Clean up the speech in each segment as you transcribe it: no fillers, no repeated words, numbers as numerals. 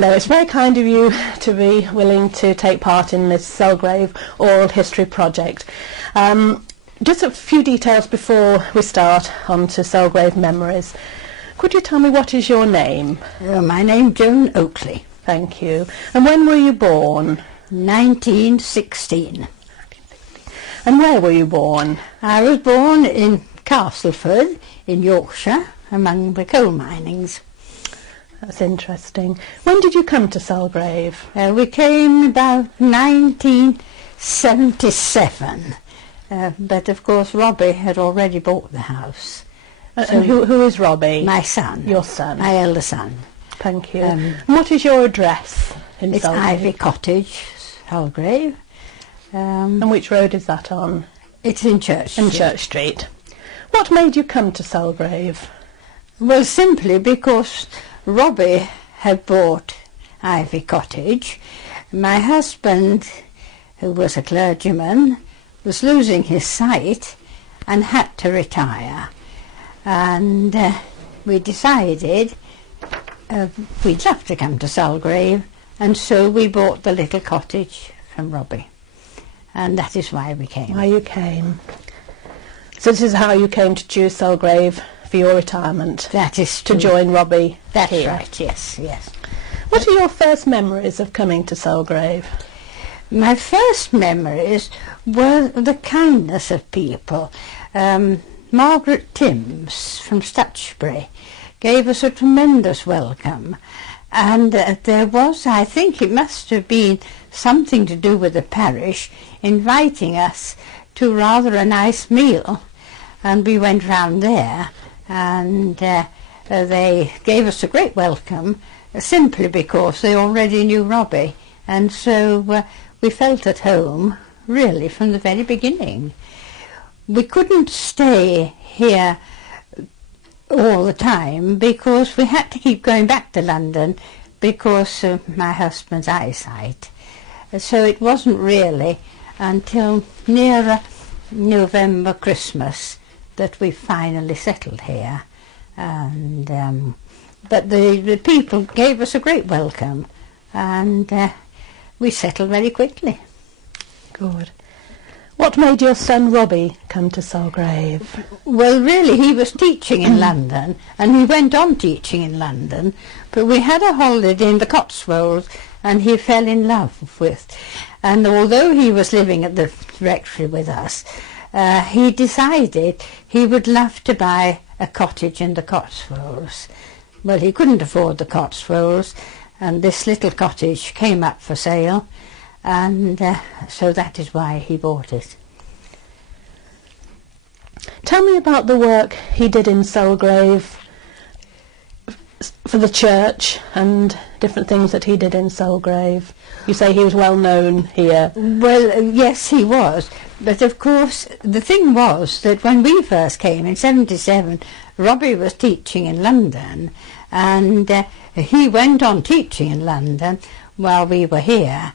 Hello, it's very kind of you to be willing to take part in this Sulgrave Oral History Project. Just a few details before we start on to Sulgrave memories. Could you tell me what is your name? My name's Joan Oakley. Thank you. And when were you born? 1916. And where were you born? I was born in Castleford in Yorkshire among the coal minings. That's interesting. When did you come to Sulgrave? We came about 1977, but of course Robbie had already bought the house. And who is Robbie? My son. Your son? My elder son. Thank you. And what is your address in It's Sulgrave? Ivy Cottage, Sulgrave. And which road is that on? It's in Church Street. In Church Street. What made you come to Sulgrave? Well, simply because Robbie had bought Ivy Cottage. My husband, who was a clergyman, was losing his sight and had to retire. And we decided we'd love to come to Sulgrave, and so we bought the little cottage from Robbie. And that is why we came. Why you came. So this is how you came to choose Sulgrave for your retirement? That is to join Robbie. That's here. right, yes, yes. What are your first memories of coming to Sulgrave? My first memories were the kindness of people. Margaret Timms from Stutchbury gave us a tremendous welcome, and there was, I think it must have been something to do with the parish, inviting us to rather a nice meal, and we went round there, and they gave us a great welcome, simply because they already knew Robbie, and so we felt at home, really, from the very beginning. We couldn't stay here all the time because we had to keep going back to London because of my husband's eyesight. So it wasn't really until nearer November, Christmas, that we finally settled here. And but the people gave us a great welcome, and we settled very quickly. Good. What made your son Robbie come to Sulgrave? Well, really, he was teaching in London, and he went on teaching in London, but we had a holiday in the Cotswolds, and he fell in love with. And although he was living at the rectory with us, he decided he would love to buy a cottage in the Cotswolds. Well, he couldn't afford the Cotswolds, and this little cottage came up for sale, and so that is why he bought it. Tell me about the work he did in Sulgrave for the church and different things that he did in Sulgrave. You say he was well known here. Well, yes, he was. But of course, the thing was that when we first came in 77, Robbie was teaching in London, and he went on teaching in London while we were here,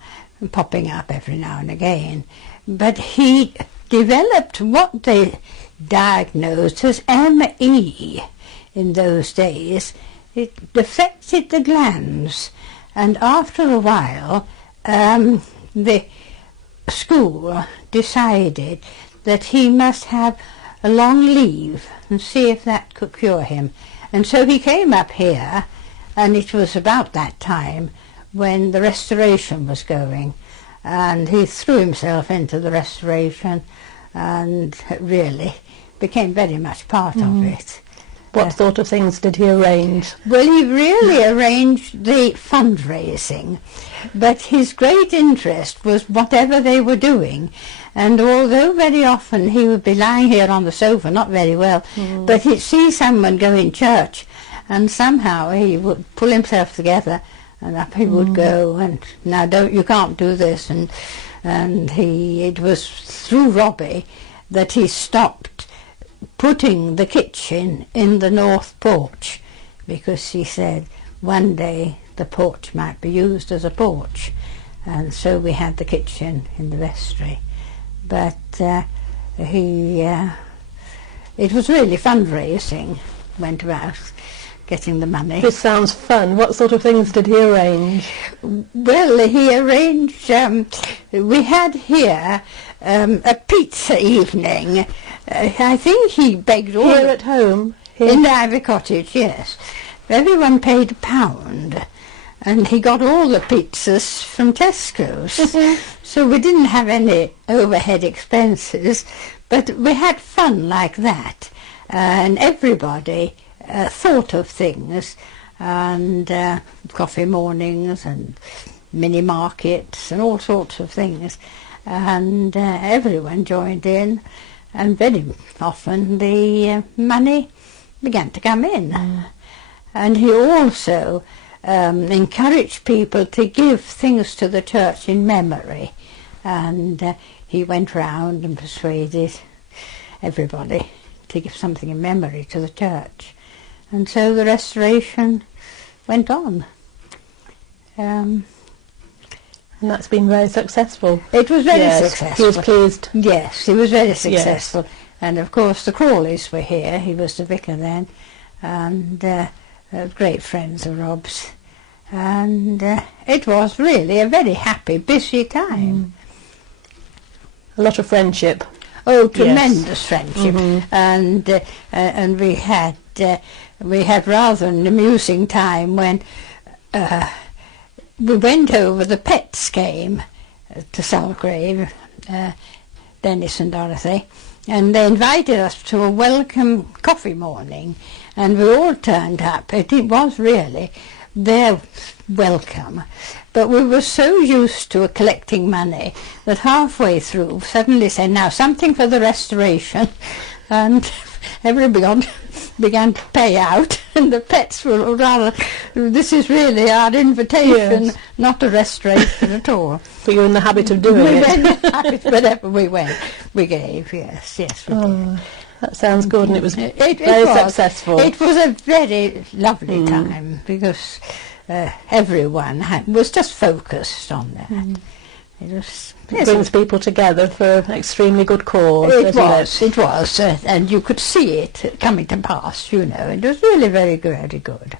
popping up every now and again. But he developed what they diagnosed as ME in those days. It affected the glands, and after a while the school decided that he must have a long leave and see if that could cure him. And so he came up here, and it was about that time when the restoration was going, and he threw himself into the restoration and really became very much part of it. What sort of things did he arrange? Well, he really arranged the fundraising, but his great interest was whatever they were doing. And although very often he would be lying here on the sofa, not very well, but he'd see someone go in church, and somehow he would pull himself together, and up he would go, and now you can't do this, and it was through Robbie that he stopped putting the kitchen in the north porch, because he said one day the porch might be used as a porch, and so we had the kitchen in the vestry. But it was really fundraising went about, getting the money. This sounds fun. What sort of things did he arrange? Well, he arranged, we had here a pizza evening. I think he begged all... Here at home? Here? In the Ivy Cottage, yes. Everyone paid £1, and he got all the pizzas from Tesco's. So we didn't have any overhead expenses, but we had fun like that. And everybody thought of things, and coffee mornings and mini markets and all sorts of things, and everyone joined in, and very often the money began to come in. And he also encouraged people to give things to the church in memory, and he went round and persuaded everybody to give something in memory to the church. And so the restoration went on. And that's been very successful. It was very Yes, successful. he was pleased. Yes, he was very successful. Yes. And of course the Crawleys were here. He was the vicar then, and great friends of Rob's. And it was really a very happy, busy time. A lot of friendship. Oh, tremendous friendship. And we had rather an amusing time when we went over, the pets came to Sulgrave, Dennis and Dorothy, and they invited us to a welcome coffee morning, and we all turned up. It was really their welcome, but we were so used to collecting money that halfway through suddenly said, now something for the restoration, and everybody began to pay out, and the pets were rather, this is really our invitation, not a restoration at all. But you were in the habit of doing it. We were in the habit, whenever we went, we gave, yes, we did. That sounds good, and it was It very was successful. It was a very lovely time, because everyone was just focused on that. It brings people together for an extremely good cause, it was, and you could see it coming to pass, you know. It was really very good.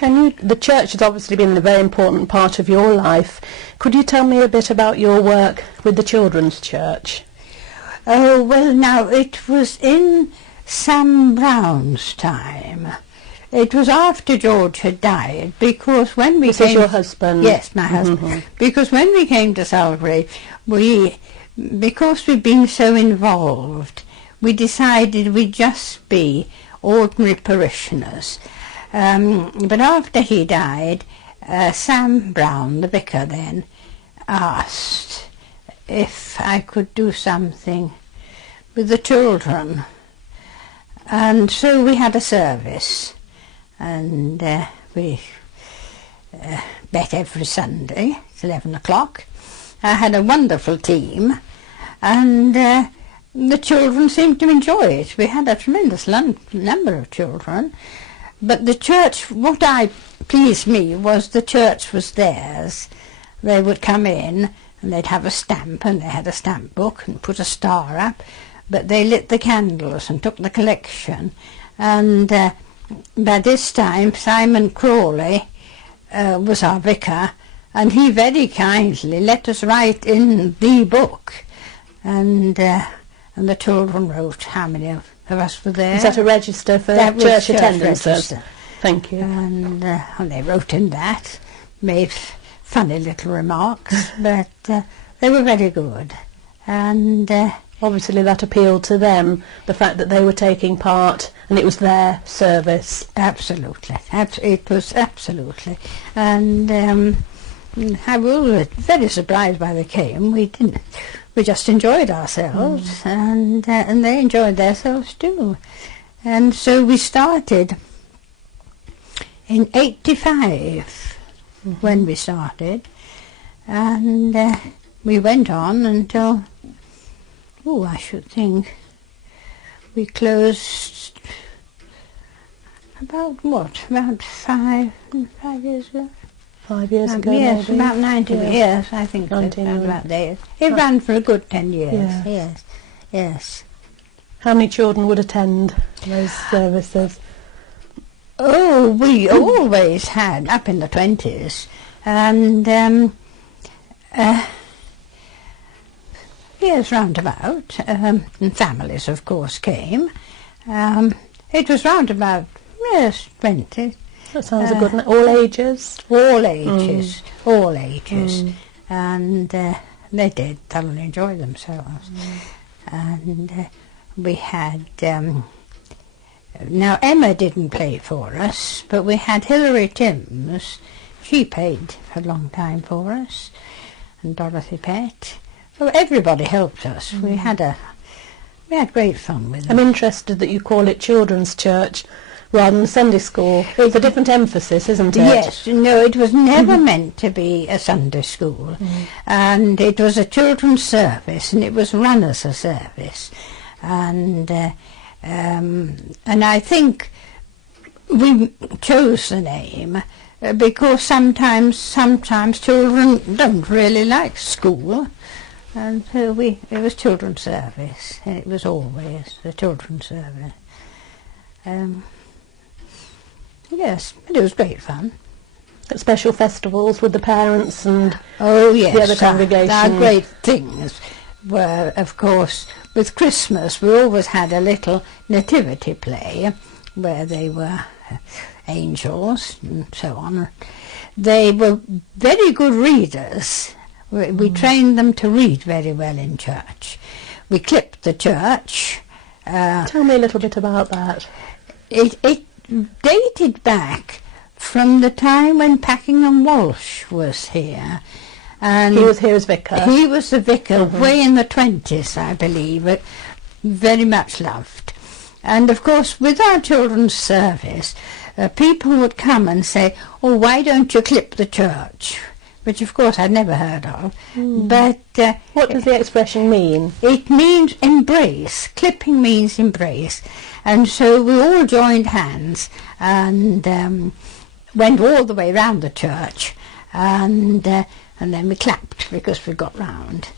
The church has obviously been a very important part of your life. Could you tell me a bit about your work with the children's church? Oh, well, now, it was in Sam Brown's time. It was after George had died, because when we This came... is your husband? Yes, my husband. Because when we came to Sulgrave, because we'd been so involved, we decided we'd just be ordinary parishioners. But after he died, Sam Brown, the vicar then, asked if I could do something with the children. And so we had a service, and we met every Sunday at 11 o'clock. I had a wonderful team, and the children seemed to enjoy it. We had a tremendous number of children, but the church, what pleased me was the church was theirs. They would come in and they'd have a stamp, and they had a stamp book and put a star up, but they lit the candles and took the collection. And by this time Simon Crawley was our vicar, and he very kindly let us write in the book, and the children wrote how many of us were there. Is that a register for church attendances? Thank you. And they wrote in that, made funny little remarks, but they were very good. And obviously that appealed to them, the fact that they were taking part and it was their service. Absolutely. It was absolutely. And I was very surprised when they came. We just enjoyed ourselves, and they enjoyed themselves too. And so we started in 85 when we started, and we went on until, I should think we closed about 5 years ago. 5 years ago, yes, maybe? about 90 years, I think. 19 about there. It ran for a good 10 years. Yes. How many children would attend those services? Oh, we always had, up in the 20s, and years roundabout, and families of course came. It was roundabout, yes, 20. That sounds a good one. All ages? All ages, all ages. And they did thoroughly enjoy themselves. And we had, now Emma didn't play for us, but we had Hilary Timms. She played for a long time for us, and Dorothy Pett. So everybody helped us. We had great fun with them. I'm interested that you call it children's church rather than Sunday school. It's a different emphasis, isn't it? Yes, no, it was never meant to be a Sunday school, and it was a children's service, and it was run as a service, and I think we chose the name because sometimes children don't really like school. And so it was children's service, and it was always the children's service. Yes, but it was great fun. At special festivals with the parents and oh yes, the other congregation. Our great things were, of course, with Christmas we always had a little nativity play where they were angels and so on. They were very good readers. We trained them to read very well in church. We clipped the church. Tell me a little bit about that. It dated back from the time when Packingham Walsh was here. And he was here as vicar. He was the vicar way in the 20s, I believe, but very much loved. And of course, with our children's service, people would come and say, "Oh, why don't you clip the church?" Which of course I'd never heard of. But what does the expression mean? It means embrace. Clipping means embrace. And so we all joined hands and went all the way round the church, and then we clapped because we got round.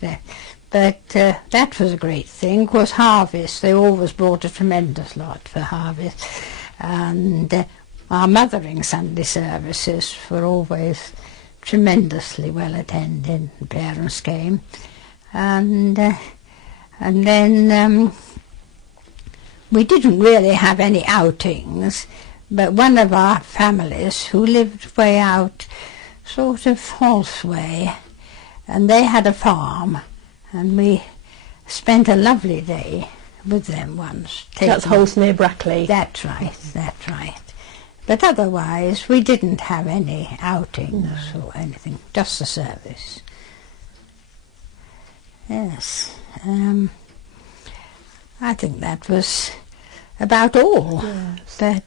But that was a great thing. Of course, harvest, they always brought a tremendous lot for harvest. And our mothering Sunday services were always tremendously well attended. The parents came, and then we didn't really have any outings, but one of our families who lived way out, sort of False Way, and they had a farm, and we spent a lovely day with them once. That's Holse near Brackley. That's right, that's right. But otherwise, we didn't have any outings or anything, just the service. Yes, I think that was about all. Yes. But,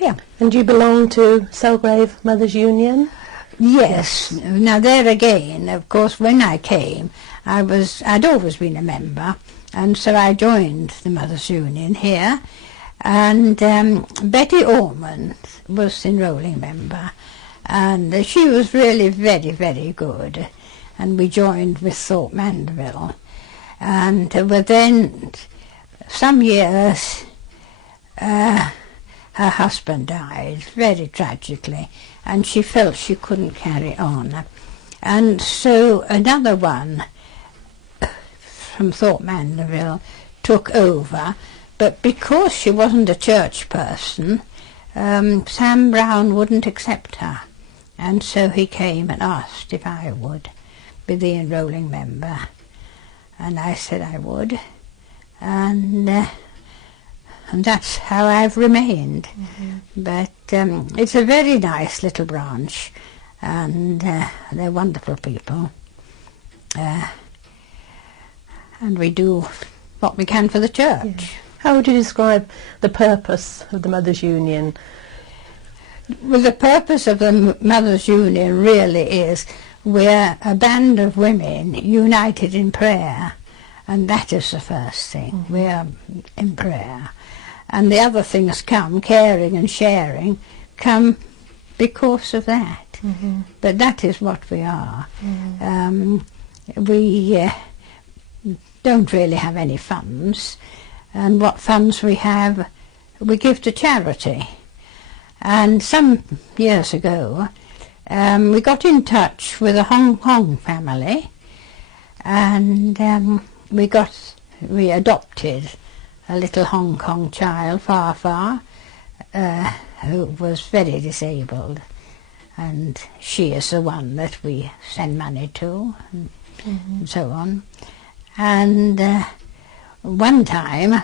yeah. And you belong to Sulgrave Mothers Union? Yes. Now there again, of course, when I came, I'd always been a member, and so I joined the Mothers Union here. And Betty Ormond was the enrolling member, and she was really very, very good. And we joined with Thorpe Mandeville. And within some years, her husband died very tragically, and she felt she couldn't carry on. And so another one from Thorpe Mandeville took over. But because she wasn't a church person, Sam Brown wouldn't accept her. And so he came and asked if I would be the enrolling member. And I said I would. And that's how I've remained. But it's a very nice little branch, and they're wonderful people. And we do what we can for the church. Yeah. How would you describe the purpose of the Mothers Union? Well, the purpose of the Mothers Union really is we're a band of women united in prayer, and that is the first thing. We're in prayer. And the other things come, caring and sharing, come because of that. But that is what we are. We don't really have any funds. and what funds we have we give to charity. And some years ago we got in touch with a Hong Kong family, and we adopted a little Hong Kong child, Far, who was very disabled, and she is the one that we send money to, and so on. And one time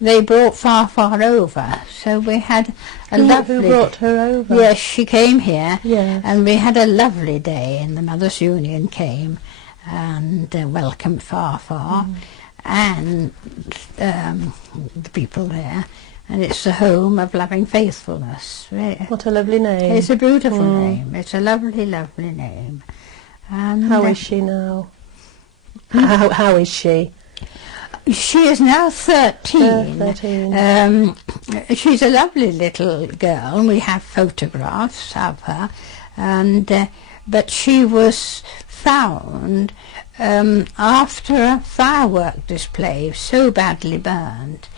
they brought Far over, so we had a lovely... Who brought her over? Yes, she came here, yes. And we had a lovely day, and the Mothers' Union came and welcomed Far, and the people there. And it's the home of loving faithfulness. What a lovely name. It's a beautiful name. It's a lovely, lovely name. And how is she now? How is she? She is now 13. 13. She's a lovely little girl, and we have photographs of her. And but she was found after a firework display, so badly burned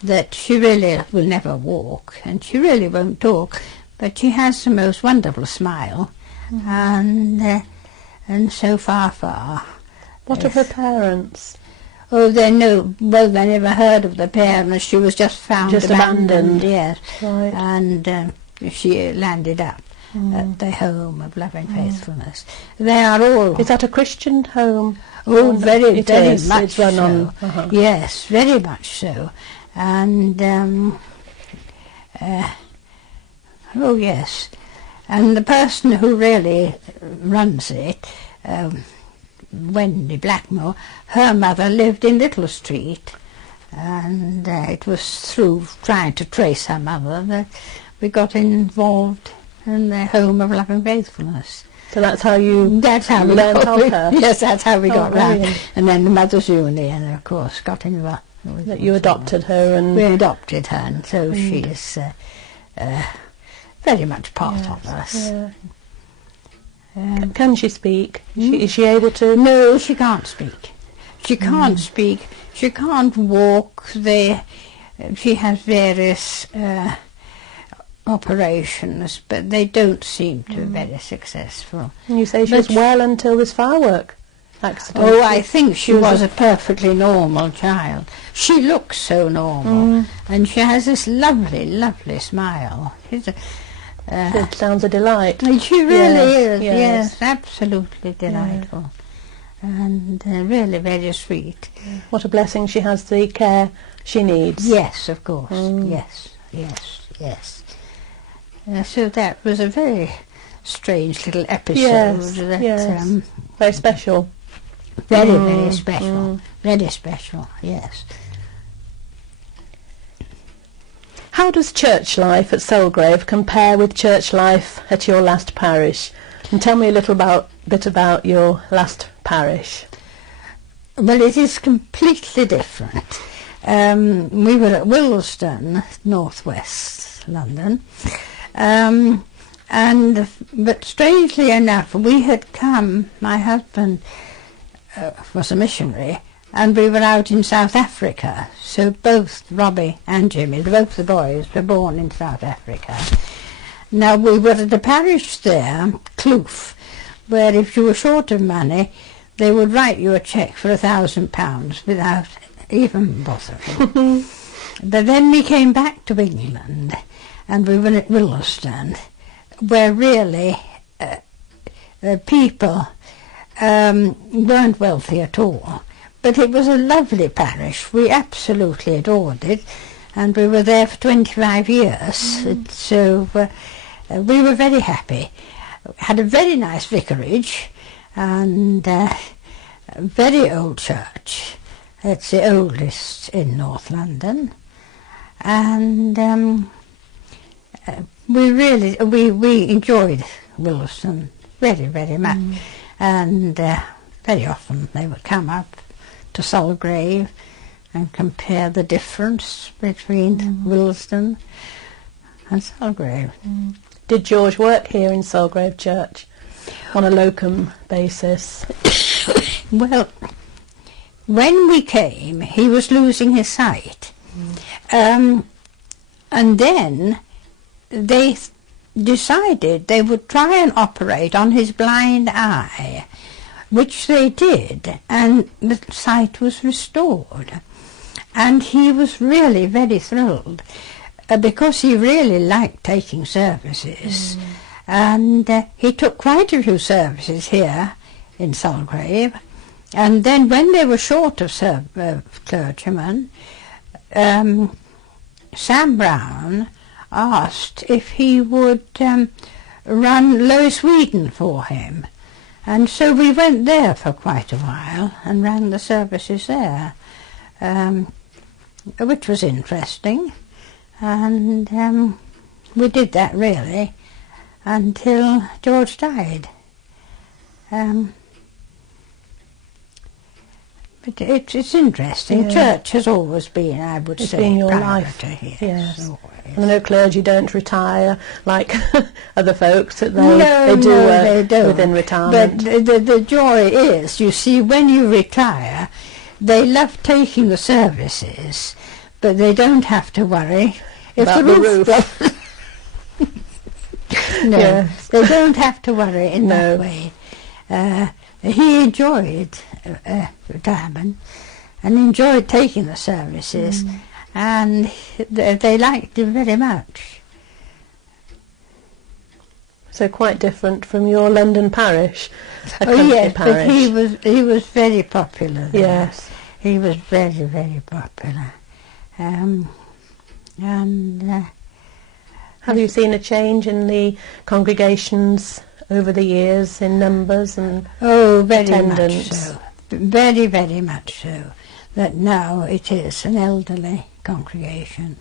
that she really will never walk, and she really won't talk, but she has the most wonderful smile, and so Far. What of her parents? Oh, they never heard of the parents. She was just found abandoned. Yes, right. And she landed up at the home of loving faithfulness. They are all... Is that a Christian home? Oh, very much it's run so. on. Yes, very much so. And oh yes, and the person who really runs it, Wendy Blackmore, her mother lived in Little Street, and it was through trying to trace her mother that we got involved in the home of loving faithfulness. So that's how you learned of her? Yes, that's how we got round. Brilliant. And then the Mothers' Union, of course, got involved. That you adopted her, and we adopted her, and so she is very much part of us. Yeah. Can she speak? Is she able to? No, she can't speak. She can't speak. She can't walk. She has various operations, but they don't seem to be very successful. And you say she was well until this firework accident? Oh, I think she was a perfectly normal child. She looks so normal, and she has this lovely, lovely smile. It sounds a delight. She really is, yes. yes, absolutely delightful, and really very sweet. What a blessing she has the care she needs. Yes, of course, yes. So that was a very strange little episode. Very special. Very special. Very special, yes. How does church life at Sulgrave compare with church life at your last parish? And tell me a little bit about your last parish. Well, it is completely different. We were at Willesden, northwest London, but strangely enough, we had come. My husband was a missionary, and we were out in South Africa. So both Robbie and Jimmy, both the boys, were born in South Africa. Now we were at a parish there, Kloof, where if you were short of money, they would write you a cheque for £1,000 without even bothering. But then we came back to England, and we were at Willesden, where really people weren't wealthy at all. But it was a lovely parish. We absolutely adored it, and we were there for 25 years. So we were very happy. Had a very nice vicarage, and a very old church. It's the oldest in North London, and we enjoyed Willesden very, very much, and very often they would come up to Sulgrave and compare the difference between Willesden and Sulgrave. Did George work here in Sulgrave Church on a locum basis? Well, when we came, he was losing his sight, And then they decided they would try and operate on his blind eye, which they did, and the sight was restored. And he was really very thrilled, because he really liked taking services. And he took quite a few services here in Sulgrave. And then when they were short of clergymen, Sam Brown asked if he would run Lois Whedon for him. And so we went there for quite a while and ran the services there, which was interesting. And we did that really until George died. But it's interesting. Yeah. Church has always been, I would say, been your priority. life. Yes. And I know clergy don't retire like other folks. That they do they don't. within retirement. But the joy is, you see, when you retire, they love taking the services, but they don't have to worry if about the the roof. No, Yes. they don't have to worry in that way. He enjoyed retirement and enjoyed taking the services, and they liked him very much. So quite different from your London parish, a Oh country yes, parish. but he was very popular there. Yes. He was very, very popular. Have you seen a change in the congregations over the years in numbers and Oh, very attendance? much so. Very, very much so. That now it is an elderly congregation.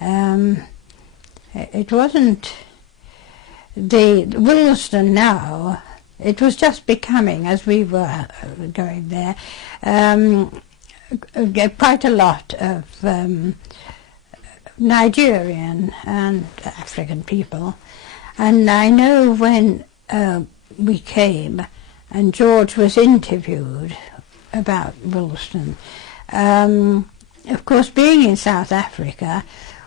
It wasn't the Wilston now. It was just becoming, as we were going there, quite a lot of Nigerian and African people. And I know when we came and George was interviewed about Wilston, of course, being in South Africa,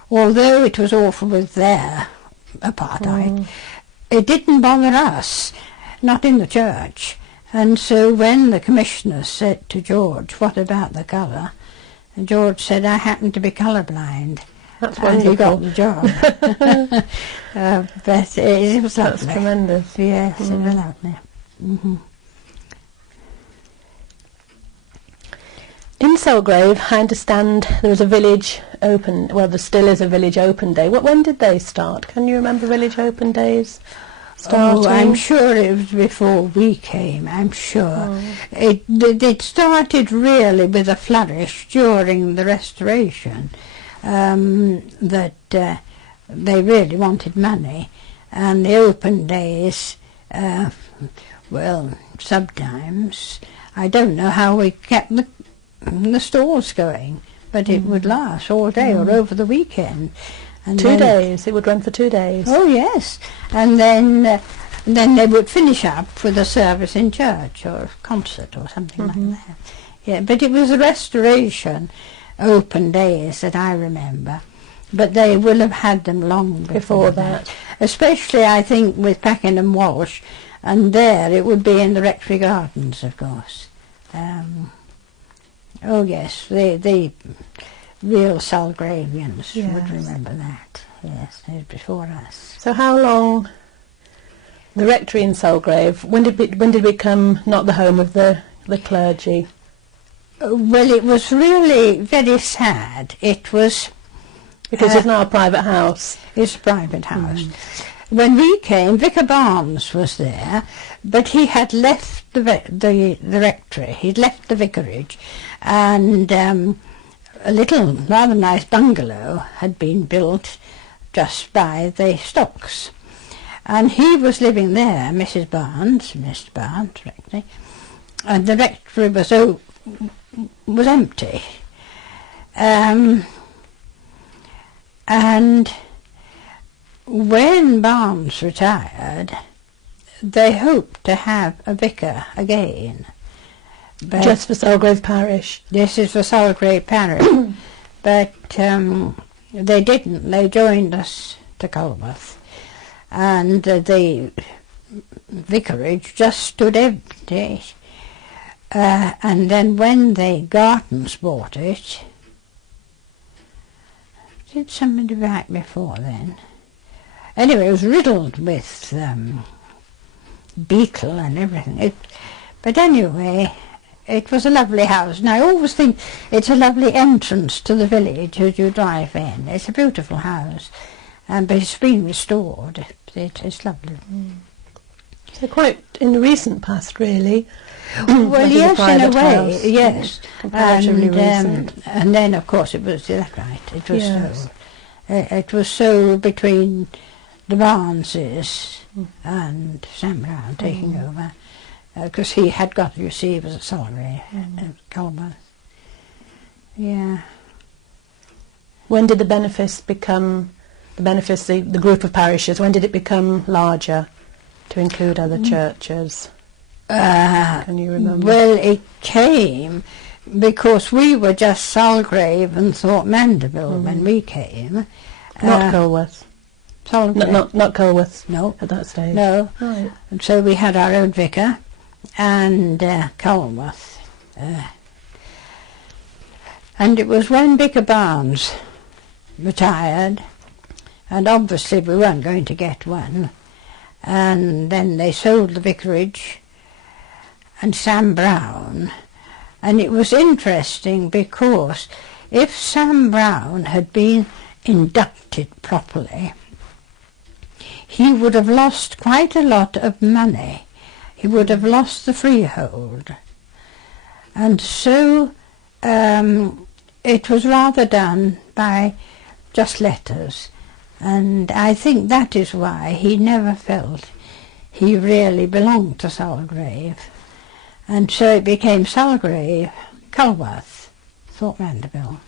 although it was awful with their apartheid, it didn't bother us, not in the church. And so when the commissioners said to George, what about the colour? And George said, I happen to be colourblind. That's And he got wonderful. the job. But it was lovely. That's tremendous. Yes, it was lovely. In Sulgrave, I understand there was a village open, well, there still is a village open day. When did they start? Can you remember village open days starting? Oh, I'm sure it was before we came, I'm sure. It started really with a flourish during the Restoration, that they really wanted money, and the open days, well, sometimes, I don't know how we kept the stores going, but it would last all day or over the weekend. And 2 days, it would run for 2 days. Oh yes, and then they would finish up with a service in church or a concert or something like that. Yeah, but it was the Restoration open days that I remember, but they will have had them long before that. Especially, I think, with Pakenham Walsh, and there it would be in the Rectory Gardens, of course. Oh yes, the real Sulgravians would remember that. Yes, it was before us. So how long, the rectory in Sulgrave, when did it become not the home of the clergy? Well, it was really very sad. It was... Because it's now a private house. It's a private house. When we came, Vicar Barnes was there, but he had left the rectory. He'd left the vicarage, and a little rather nice bungalow had been built just by the stocks. And he was living there, Mr. Barnes, rectory, and the rectory was empty. And when Barnes retired, they hoped to have a vicar again. But Just for Sulgrave Parish? this is for Sulgrave Parish. but they didn't. They joined us to Culmouth, and the vicarage just stood empty. And then when the Gartons bought it, did somebody write before then? Anyway, it was riddled with beetle and everything. But anyway, it was a lovely house. And I always think it's a lovely entrance to the village as you drive in. It's a beautiful house, but it's been restored. It's lovely. So quite in the recent past, really. Well, yes, in a way, house, yes. Comparatively recent. And then, of course, it was, that's right, it was Yes. it was sold between the Barneses and Sam Brown taking over, because he had got, you see, he was at Sulgrave, at Culmouth. Yeah. When did the benefice become, the group of parishes, when did it become larger to include other churches? Can you remember? Well, it came because we were just Sulgrave and Thorpe Mandeville when we came. Not Culmouth. Sulgrave. Not Culmouth. No. At that stage. No. Right. And so we had our own vicar and Culmouth. And it was when Vicar Barnes retired, and obviously we weren't going to get one, and then they sold the vicarage and Sam Brown. And it was interesting because if Sam Brown had been inducted properly, he would have lost quite a lot of money. He would have lost the freehold. And so it was rather done by just letters. And I think that is why he never felt he really belonged to Sulgrave. And so it became Sulgrave, Culmouth, Thorpe Mandeville,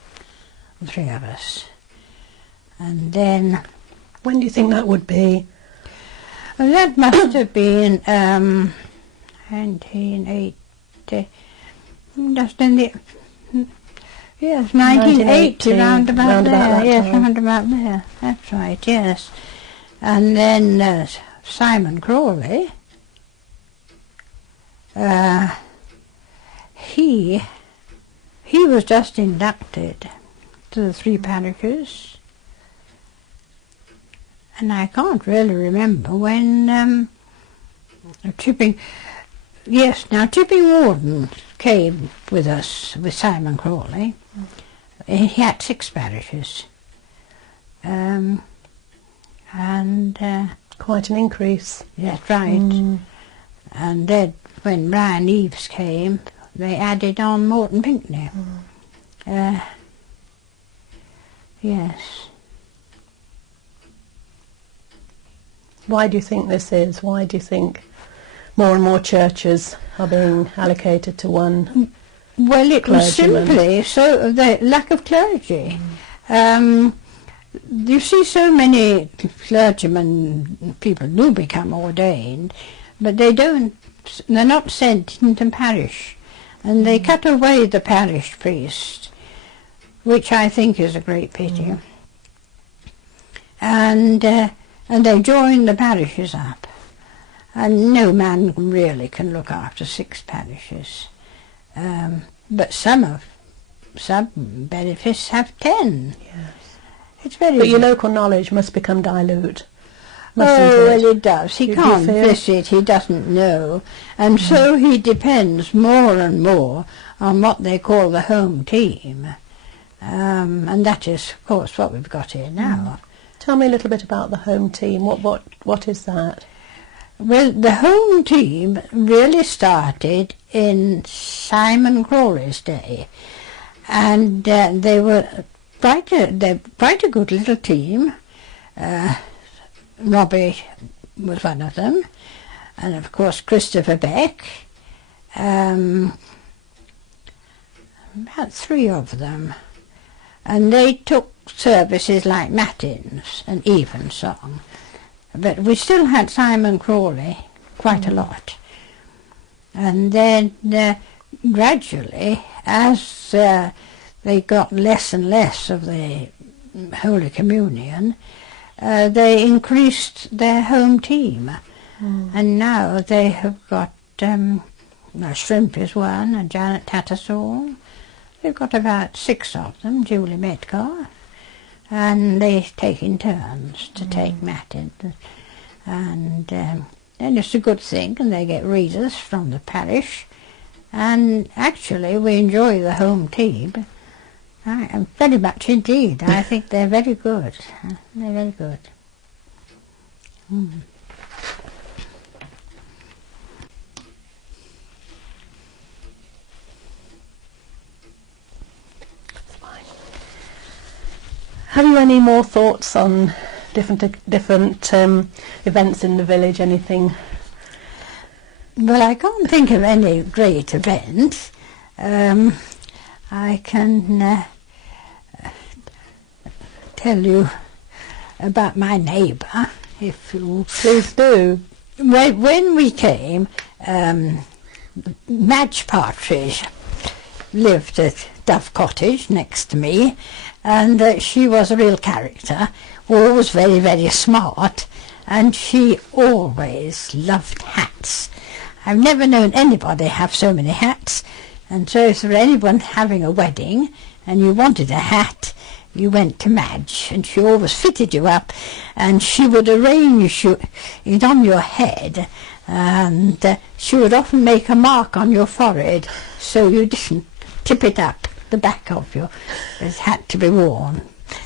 the three of us. And then... When do you think that would be? Well, that must have been 1980, just in the... Yes, 1980, round about there. Yes, round about there. That's right, yes. And then Simon Crawley, he was just inducted to the three parishes, and I can't really remember when Tipping Warden came with us, with Simon Crawley. He had 6 parishes, and Quite an increase. that's right. And then when Brian Eaves came, they added on Morton Pinckney. Yes. Why do you think this is? Why do you think more and more churches are being allocated to one? Well, it was simply so the lack of clergy. You see so many clergymen, people do become ordained, but they're not sent into parish, and they cut away the parish priest, which I think is a great pity. And they join the parishes up, and no man really can look after 6 parishes. But some benefices have 10. Yes. It's very. But your local knowledge must become dilute. Oh, well, it does. He Do you can't feel? visit, he doesn't know. And so he depends more and more on what they call the home team. And that is, of course, what we've got here now. Tell me a little bit about the home team. What is that? Well, the home team really started in Simon Crawley's day. And they were quite a good little team. Robbie was one of them, and of course Christopher Beck, about 3 of them, and they took services like matins and evensong, but we still had Simon Crawley quite a lot. And then gradually, as the they got less and less of the Holy Communion, they increased their home team. And now they have got Shrimp is one, and Janet Tattersall. They've got about 6 of them, Julie Metcalf, and they take in turns to take Matt in. And it's a good thing, and they get readers from the parish. And actually we enjoy the home team. Very much indeed. I think they're very good. They're very good. Have you any more thoughts on different events in the village? Anything? Well, I can't think of any great events. I can tell you about my neighbour, if you Please do. When we came, Madge Partridge lived at Dove Cottage next to me, and she was a real character, always very, very smart, and she always loved hats. I've never known anybody have so many hats, and so if there were anyone having a wedding and you wanted a hat, you went to Madge, and she always fitted you up, and she would arrange it on your head, and she would often make a mark on your forehead so you didn't tip it up the back of your hat to be worn.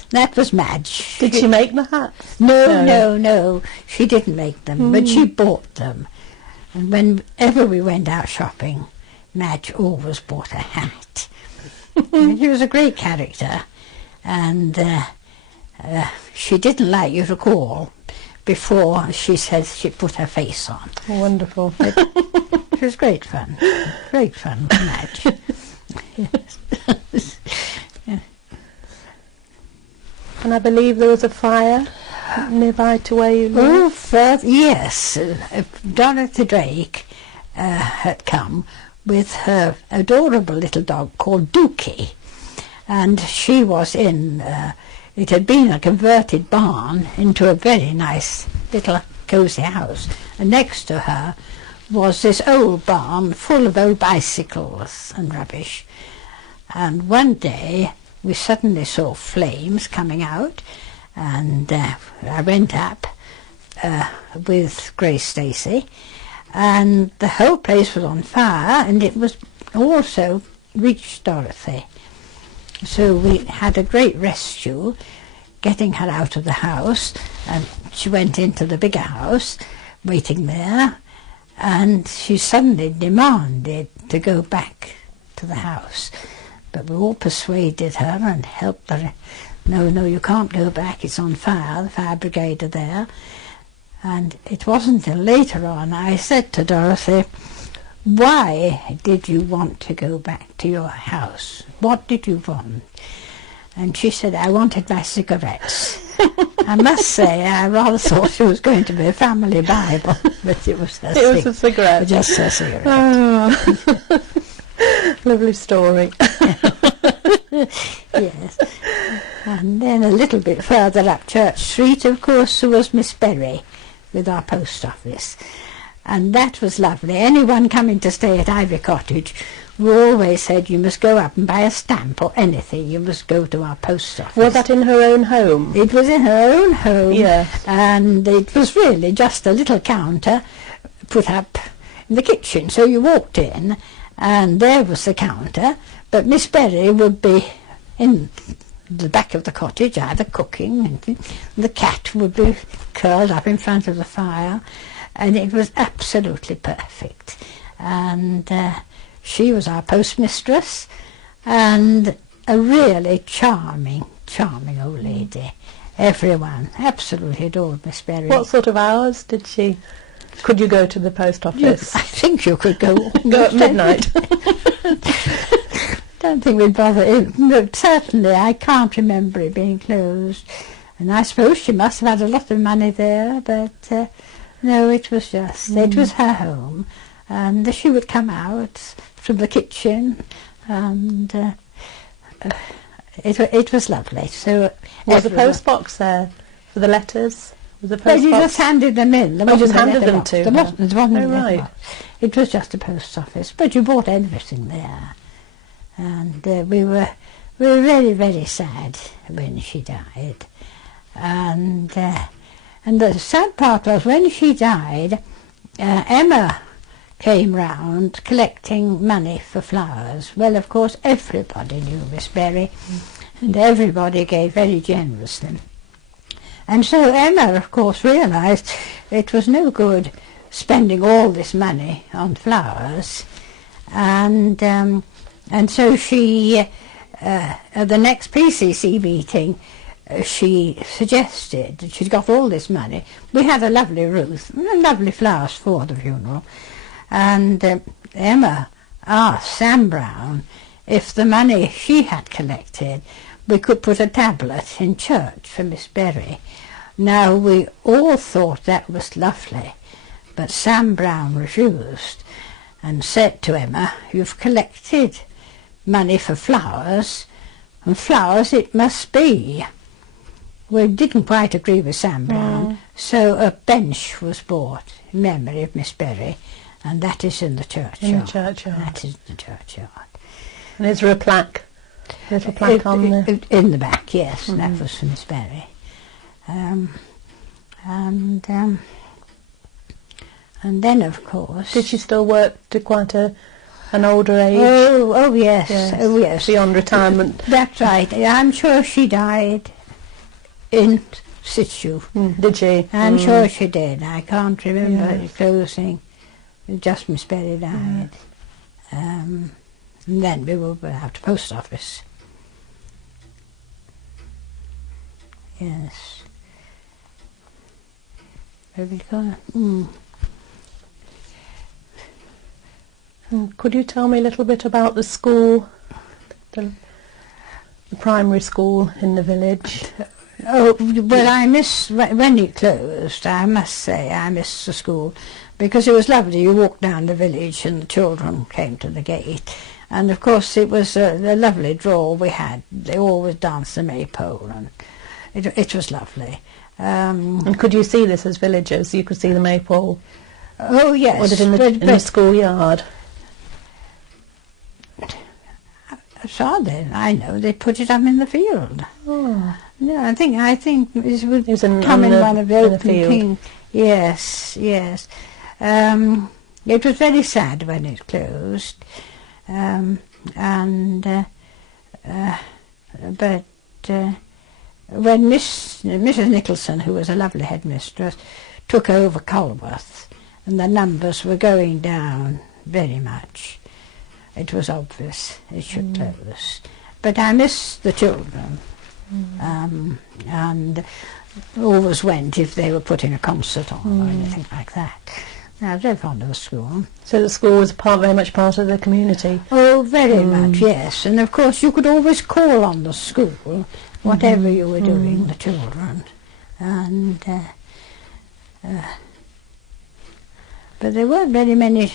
That was Madge. Did she make the hats? No, she didn't make them, but she bought them. And whenever we went out shopping, Madge always bought a hat. She was a great character, and she didn't like you to call before she said she put her face on. Wonderful. It was great fun. Great fun for Madge. Yes. Yeah. And I believe there was a fire nearby to where you live. Yes. Dorothy Drake had come with her adorable little dog called Dookie, and she was in, it had been a converted barn into a very nice little cosy house, and next to her was this old barn full of old bicycles and rubbish. And one day we suddenly saw flames coming out, and I went up with Grace Stacey, and the whole place was on fire, and it was also reached Dorothy. So we had a great rescue getting her out of the house, and she went into the bigger house waiting there, and she suddenly demanded to go back to the house. But we all persuaded her and helped her. No, you can't go back, it's on fire, the fire brigade are there. And it wasn't until later on I said to Dorothy, why did you want to go back to your house? What did you want? And she said, I wanted my cigarettes. I must say, I rather thought it was going to be a family Bible, but it was her It was a cigarette. Just a cigarette. Oh. Lovely story. Yes. And then a little bit further up Church Street, of course, there was Miss Berry with our post office. And that was lovely. Anyone coming to stay at Ivy Cottage, we always said, you must go up and buy a stamp or anything, you must go to our post office. Was that in her own home? It was in her own home, Yes. And it was really just a little counter put up in the kitchen. So you walked in, and there was the counter, but Miss Berry would be in the back of the cottage, either cooking, and the cat would be curled up in front of the fire, and it was absolutely perfect. And she was our postmistress, and a really charming old lady. Everyone absolutely adored Miss Berry. What sort of hours could you go to the post office? I think you could go Go at midnight. Don't think we'd bother. But certainly I can't remember it being closed. And I suppose she must have had a lot of money there, but no, it was just, it was her home. And she would come out from the kitchen, and it was lovely. So was the post box there for the letters? Was the post well, you box? just handed them in. You just handed them to her? There wasn't a right. letterbox. It was just a post office, but you bought everything there. And we were very, very sad when she died. And the sad part was when she died, Emma came round collecting money for flowers. Well, of course, everybody knew Miss Berry, and everybody gave very generously. And so Emma, of course, realised it was no good spending all this money on flowers, and so she, at the next PCC meeting, she suggested that she'd got all this money. We had a lovely wreath, lovely flowers for the funeral, and Emma asked Sam Brown if the money she had collected we could put a tablet in church for Miss Berry. Now we all thought that was lovely, but Sam Brown refused and said to Emma, "You've collected money for flowers, and flowers it must be." We didn't quite agree with Sam Brown, so a bench was bought in memory of Miss Berry, and that is in the churchyard. In the churchyard. That is in the churchyard. And is there a plaque? A little plaque on the... In the back, yes, that was for Miss Berry. And then, of course... Did she still work to quite an older age? Oh, yes. Oh, yes. Beyond retirement. That's right. I'm sure she died in situ. Did she? I'm sure she did. I can't remember it closing. Just Miss Berry died. And then we were out to post office. Yes. Very good. Could you tell me a little bit about the school, the primary school in the village? Oh, well, I miss, when it closed, I must say I missed the school, because it was lovely. You walked down the village and the children came to the gate. And of course it was a lovely draw we had. They always danced the maypole, and it was lovely. And could you see this as villagers? You could see the maypole? Oh, yes. Was it in the schoolyard? I know they put it up in the field. Oh. No, I think it was come in one of the open field. things. Yes, yes. It was very sad when it closed, but when Mrs. Nicholson, who was a lovely headmistress, took over Colworth, and the numbers were going down very much, it was obvious it should close. But I miss the children, and always went if they were putting a concert on or anything like that. I was very fond of the school. So the school was very much part of the community? Oh, very much, yes. And of course you could always call on the school, whatever you were doing, the children. And but there weren't very many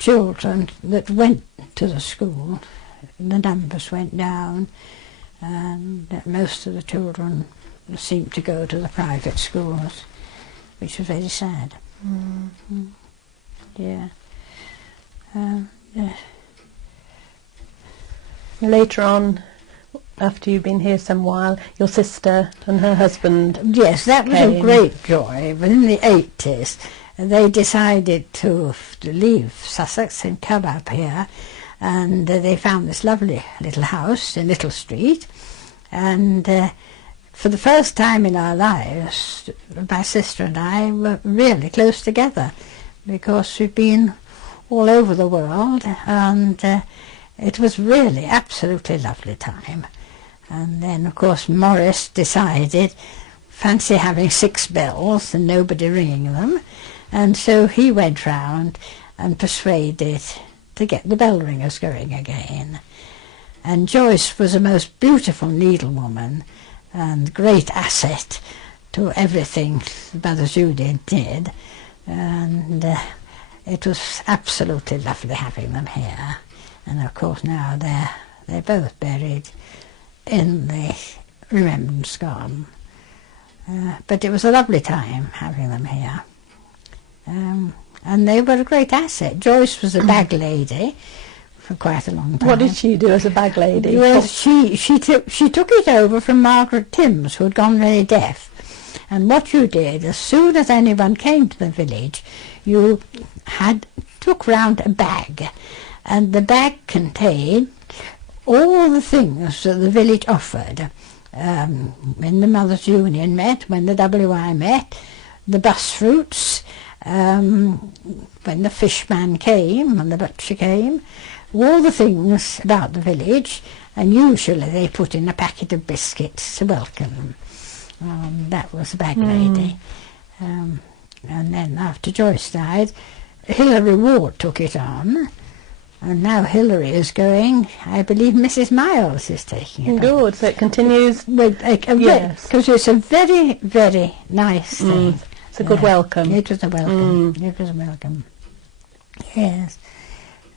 children that went to the school. The numbers went down, and most of the children seemed to go to the private schools, which was very sad. Yeah. Later on, after you've been here some while, your sister and her husband Yes, that was a great joy. But in the 80s, they decided to leave Sussex and come up here, and they found this lovely little house in Little Street, and for the first time in our lives, my sister and I were really close together, because we've been all over the world, and it was really absolutely lovely time. And then, of course, Morris decided, fancy having 6 bells and nobody ringing them, and so he went round and persuaded to get the bell ringers going again. And Joyce was a most beautiful needlewoman and great asset to everything Mother Judy did, and it was absolutely lovely having them here. And of course now they're They're both buried in the Remembrance Garden. But it was a lovely time having them here. And they were a great asset. Joyce was a bag lady for quite a long time. What did she do as a bag lady? Well, she took it over from Margaret Timms, who had gone very deaf. And what you did, as soon as anyone came to the village, you took round a bag, and the bag contained all the things that the village offered. When the Mothers' Union met, when the WI met, the bus fruits, when the fishman came, when the butcher came, all the things about the village, and usually they put in a packet of biscuits to welcome them. That was the bag lady. And then after Joyce died, Hilary Ward took it on, and now Hilary is going. I believe Mrs. Miles is taking it on. Good, so it continues. Yes, because it's a very, very nice thing. It's a good welcome. It was a welcome. It was a welcome. Yes.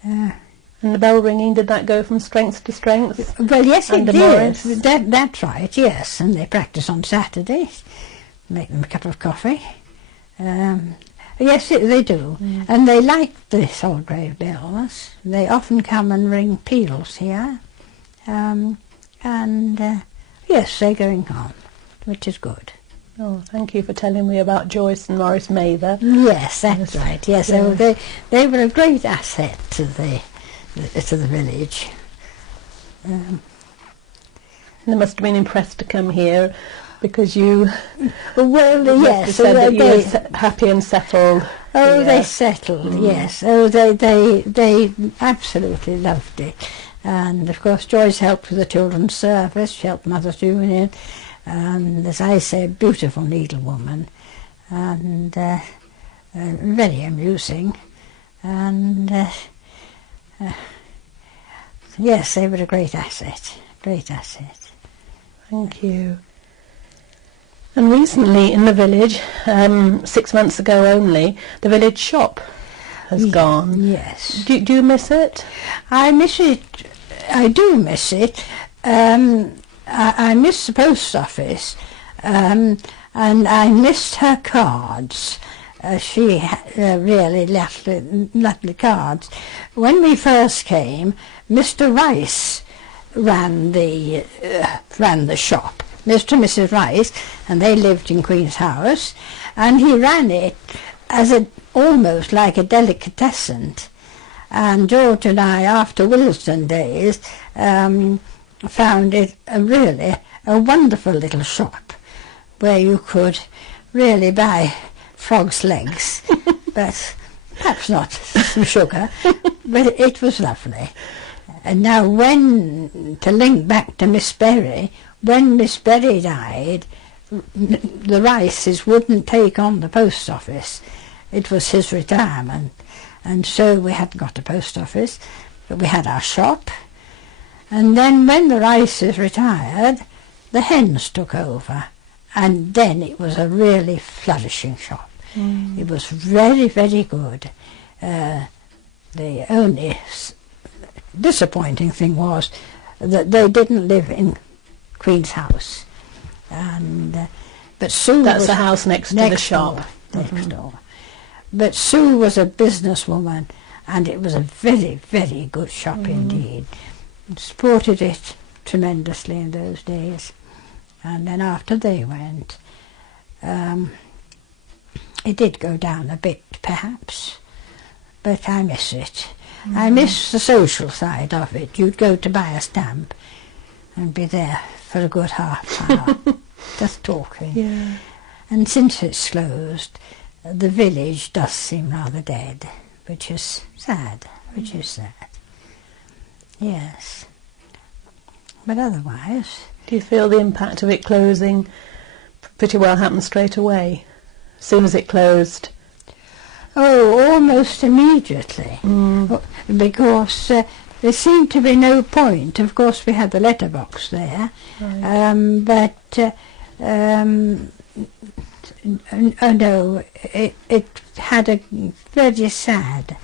And the bell ringing, did that go from strength to strength? Well, yes, it did. Morris? That's right, yes. And they practice on Saturdays. Make them a cup of coffee. Yes, they do. And they like the Sulgrave bells. They often come and ring peals here. Yes, they're going on, which is good. Oh, thank you for telling me about Joyce and Morris Mather. Yes, that's right. Yes, Yes. They were a great asset to the village. They must have been impressed to come here because you Well, must yes, have said that you were happy and settled. Oh, here. they settled, yes. Oh, they absolutely loved it. And of course Joyce helped with the children's service, she helped Mothers' Union, and as I say, beautiful needlewoman, and very amusing, and yes, they were a great asset, great asset. Thank you. And recently in the village, 6 months ago only, the village shop has gone. Yes. Do you miss it? I miss it. I do miss it. I miss the post office, and I missed her cards. She really left lovely cards. When we first came, Mr. Rice ran the shop. Mr. and Mrs. Rice, and they lived in Queen's House, and he ran it as almost like a delicatessen. And George and I, after Willesden days, found it really a wonderful little shop where you could really buy frog's legs, but perhaps not sugar, but it was lovely. And now to link back to Miss Berry, when Miss Berry died, the Rices wouldn't take on the post office. It was his retirement. And so we hadn't got a post office, but we had our shop. And then when the Rices retired, the hens took over. And then it was a really flourishing shop. It was very, very good. The only disappointing thing was that they didn't live in Queen's House. And but Sue That's the house next to the shop. Next door. But Sue was a businesswoman, and it was a very, very good shop indeed. Supported it tremendously in those days. And then after they went, it did go down a bit, perhaps, but I miss it. I miss the social side of it. You'd go to buy a stamp and be there for a good half hour, just talking. Yeah. And since it's closed, the village does seem rather dead, which is sad, Yes. But otherwise... Do you feel the impact of it closing pretty well happened straight away, as soon as it closed? Oh, almost immediately, because there seemed to be no point. Of course, we had the letterbox there, but no, it had a very sad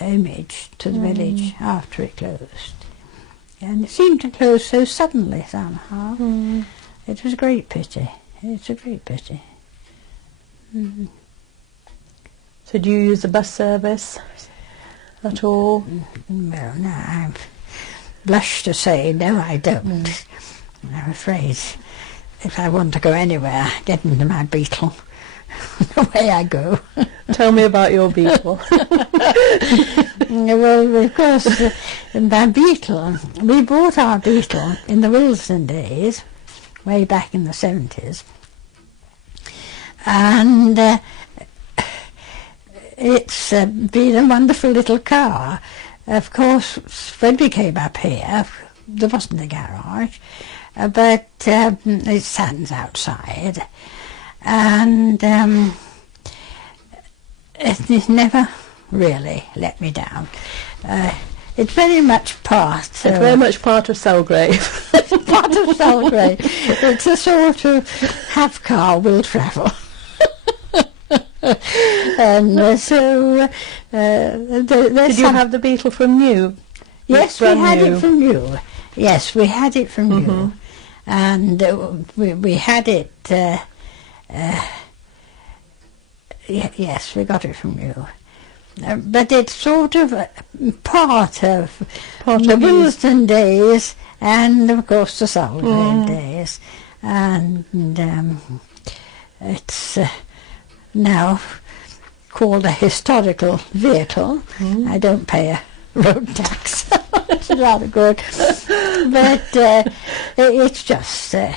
image to the village after it closed. And it seemed to close so suddenly somehow. It was a great pity. It's a great pity. So do you use the bus service at all? Well, no, I blush to say no, I don't. I'm afraid if I want to go anywhere, get into my Beetle. Away I go. Tell me about your Beetle. Well, of course, my Beetle, we bought our Beetle in the Wilson days, way back in the 70s. And it's been a wonderful little car. Of course, when we came up here, there wasn't a garage, but it stands outside. And it never really let me down. It's very much part It's very much part of Sulgrave. part of Sulgrave. It's a sort of have car, will travel. And so Did you have the Beetle from new? Yes, we had it from new. Yes, we had it from new. And we had it yes, we got it from you. But it's sort of part of the Wilson days and, of course, the Sulgrave days. And it's now called a historical vehicle. I don't pay a road tax. It's rather good. But it's just a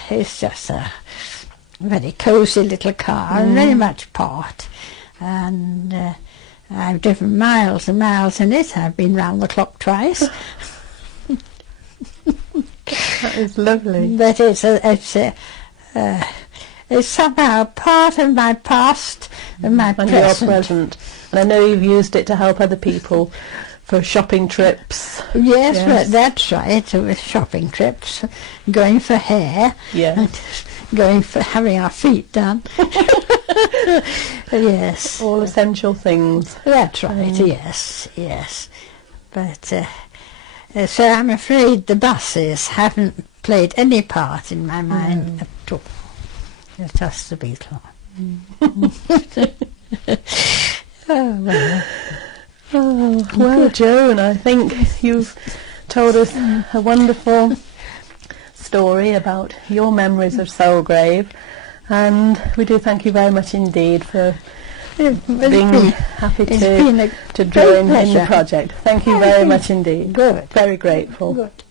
very cosy little car, very much part. And I've driven miles and miles in it. I've been round the clock twice. That is lovely. But it's somehow part of my past and my And present. your present. And I know you've used it to help other people for shopping trips. Yes, Yes. But that's right, with shopping trips, going for hair, Yeah. going for having our feet done. Yes. All essential things. That's right, yes. But, so I'm afraid the buses haven't played any part in my mind at all. It's just the Beetle. Oh, well. Oh, well, Joan, I think you've told us a wonderful story about your memories of Sulgrave, and we do thank you very much indeed for being happy to join in the project. Thank you very much indeed. Good. Very grateful. Good.